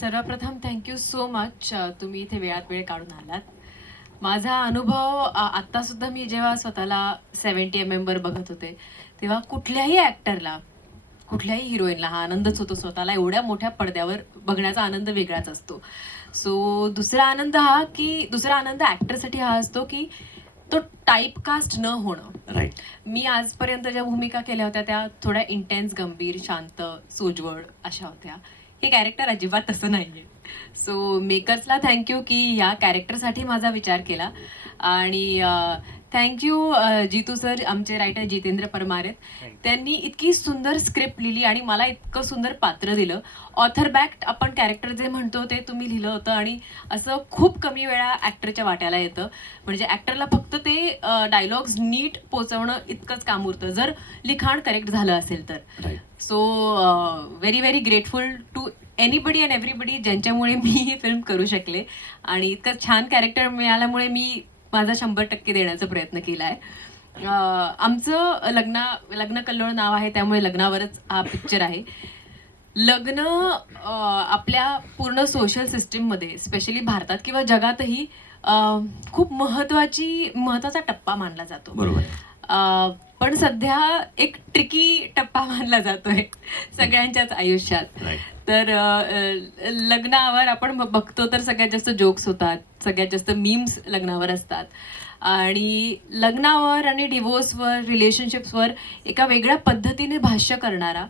सर्वप्रथम thank you so much तुम्ही इथे वेळात वेळ काढून आलात. माझा अनुभव आत्तासुद्धा मी जेव्हा स्वतःला सेवन्टी एम एमवर बघत होते तेव्हा कुठल्याही ॲक्टरला कुठल्याही हिरोईनला हा आनंदच होतो स्वतःला. एवढ्या मोठ्या पडद्यावर बघण्याचा आनंद वेगळाच असतो. सो दुसरा आनंद हा की दुसरा आनंद ॲक्टरसाठी हा असतो की तो टाईपकास्ट न होणं. राईट मी आजपर्यंत ज्या भूमिका केल्या होत्या त्या थोड्या इंटेन्स गंभीर शांत सोजवळ अशा होत्या. हे कॅरेक्टर अजिबात तसं नाहीये. सो मेकर्सला थँक्यू की ह्या कॅरेक्टरसाठी माझा विचार केला. आणि थँक्यू जितू सर आमचे रायटर जितेंद्र परमार. आहेत त्यांनी इतकी सुंदर स्क्रिप्ट लिहिली आणि मला इतकं सुंदर पात्र दिलं. ऑथर बॅक्ट आपण कॅरेक्टर जे म्हणतो ते तुम्ही लिहिलं होतं आणि असं खूप कमी वेळा ॲक्टरच्या वाट्याला येतं. म्हणजे ॲक्टरला फक्त ते डायलॉग्स नीट पोचवणं इतकंच काम उरतं. जर लिखाण करेक्ट झालं असेल तर. So very very grateful to anybody and everybody ज्यांच्यामुळे मी ही फिल्म करू शकले. आणि इतकं छान कॅरेक्टर मिळाल्यामुळे मी माझा शंभर टक्के देण्याचा प्रयत्न केला आहे आमचं लग्ना लग्न कल्लोळ नाव आहे त्यामुळे लग्नावरच हा पिक्चर आहे. लग्न आपल्या पूर्ण सोशल सिस्टीममध्ये स्पेशली भारतात किंवा जगातही खूप महत्वाची महत्त्वाचा टप्पा मानला जातो. बरोबर. पण सध्या एक ट्रिकी टप्पा मानला जातोय सगळ्यांच्याच आयुष्यात. तर लग्नावर आपण ब- बघतो तर सगळ्यात जास्त जोक्स होतात सगळ्यात जास्त मीम्स लग्नावर असतात. आणि लग्नावर आणि डिवोर्सवर रिलेशनशिप्सवर एका वेगळ्या पद्धतीने भाष्य करणारा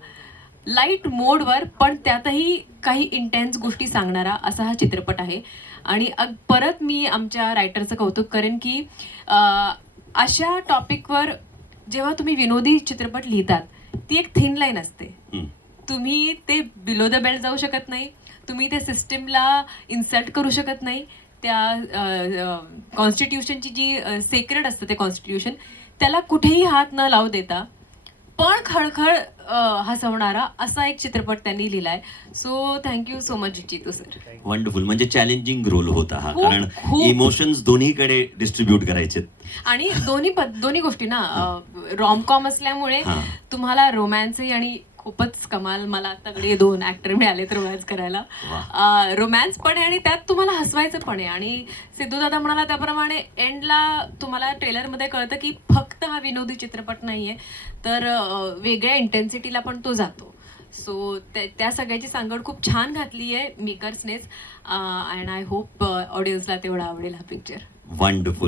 लाइट मोडवर पण त्यातही काही इंटेन्स गोष्टी सांगणारा असा हा चित्रपट आहे. आणि अग- परत मी आमच्या रायटरचं कौतुक करेन की अशा टॉपिकवर जेव्हा तुम्ही विनोदी चित्रपट लिहितात ती एक थिन लाईन असते. तुम्ही ते बिलो द बेल्ट जाऊ शकत नाही तुम्ही त्या सिस्टीमला इन्सल्ट करू शकत नाही. त्या कॉन्स्टिट्यूशनची जी सेक्रेड असतं ते कॉन्स्टिट्यूशन त्याला कुठेही हात न लावू देता पण खळखळ हसवणारा असा एक चित्रपट त्यांनी लिहिलाय. So thank you so much Jitu sir wonderful म्हणजे चॅलेंजिंग रोल होता हा. खूप- कारण खूप. इमोशन्स दोन्हीकडे डिस्ट्रीब्यूट करायचे. आणि दोन्ही पद दोन्ही गोष्टी ना रॉमकॉम असल्यामुळे हा. तुम्हाला रोमॅन्सही आणि खूपच कमाल मला तगडे दोन ऍक्टर मिळालेत रोमॅन्स करायला. रोमॅन्स पण आहे आणि त्यात तुम्हाला हसवायचं पण आहे. आणि सिद्धू दादा म्हणाला त्याप्रमाणे एंडला तुम्हाला ट्रेलरमध्ये कळतं की फक्त हा विनोदी चित्रपट नाहीये तर वेगळ्या इंटेन्सिटीला पण तो जातो. सो त्या सगळ्याची सांगड खूप छान घातली आहे मेकर्सनेच अँड आय होप ऑडियन्सला तेवढा आवडेल हा पिक्चर वंडरफुल